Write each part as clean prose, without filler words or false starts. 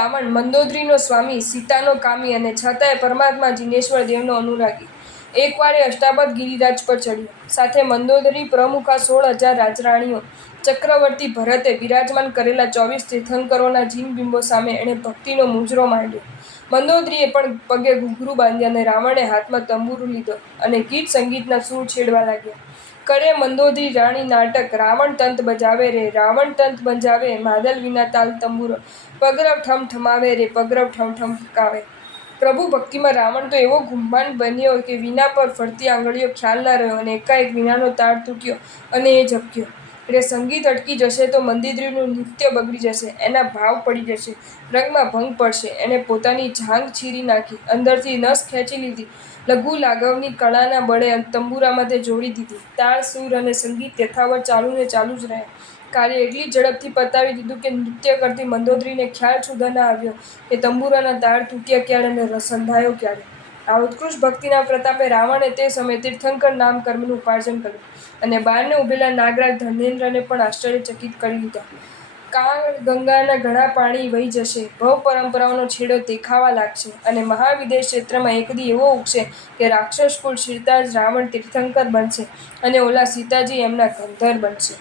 રાવણ મંદોદરીનો સ્વામી, સીતાનો કામી અને છતાંય પરમાત્મા જીનેશ્વર દેવનો અનુરાગી. એકવાર એ અષ્ટાવક્ર ગિરિરાજ પર ચડ્યો. સાથે મંદોદરી પ્રમુખા 16,000 રાજરાણીઓ. ચક્રવર્તી ભરતે બિરાજમાન કરેલા 24 તીર્થંકરોના જીનબિંબો સામે એણે ભક્તિનો મુજરો માંડ્યો. મંદોદરીએ પણ પગે ઘૂંઘરું બાંધ્યા અને રાવણે હાથમાં તંબુરો લીધો અને ગીત સંગીતના સૂર છેડવા લાગ્યા. કરે મંદોદરી રાણી નાટક, રાવણ તંત બજાવે રે, રાવણ તંત બજાવે, માદલ વિના તાલ તંબુરો, પગરવ ઠમ ઠમાવે રે, પગરવ ઠમ ઠમકાવે. પ્રભુ ભક્તિમાં રાવણ તો એવો ગુંભાન બન્યો કે વીણા પર ફરતી આંગળીઓ ખ્યાલ ના રહ્યો અને એકાએક વીણાનો તાર તૂટ્યો અને એ ઝબક્યો. એટલે સંગીત અટકી જશે તો મંદોદરીનું નૃત્ય બગડી જશે, એના ભાવ પડી જશે, રંગમાં ભંગ પડશે. એણે પોતાની જાંઘ ચીરી નાખી, અંદરથી નસ ખેંચી લીધી, લઘુ લાઘવની કળાના બળે તંબુરામાં તે જોડી દીધી. તાળ, સૂર અને સંગીત યથાવત ચાલુ ને ચાલુ જ રહ્યા. કાર્ય એટલી ઝડપથી પતાવી દીધું કે નૃત્ય કરતી મંદોદરીને ખ્યાલ સુદ્ધા ના આવ્યો કે તંબુરાના તાર તૂટ્યા ક્યારે અને રસ સંધાયો ક્યારે. આ ઉત્કૃષ્ટ ભક્તિના પ્રતાપે રાવણે તે સમયે તીર્થંકર નામ કર્મનું ઉપાર્જન કર્યું અને બારણે ઉભેલા નાગરાજ ધર્મેન્દ્રને પણ આશ્ચર્યચકિત કરી દીધા. કાળ ગંગાના ઘણા પાણી વહી જશે, ભવ પરંપરાઓનો છેડો દેખાવા લાગશે અને મહાવિદેશ ક્ષેત્રમાં એક દી એવો ઉગશે કે રાક્ષસ કુળ શિરતા જ રાવણ તીર્થંકર બનશે અને ઓલા સીતાજી એમના ગંધર બનશે.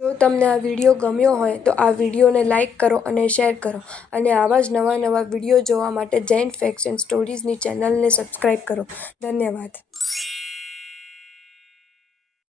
જો તમને આ વિડીયો ગમ્યો હોય તો આ વિડીયોને લાઇક કરો અને શેર કરો અને આવા જ નવા વિડીયો જોવા માટે જૈન ફેક્ટ્સ એન્ડ સ્ટોરીઝની ચેનલને સબસ્ક્રાઈબ કરો. ધન્યવાદ.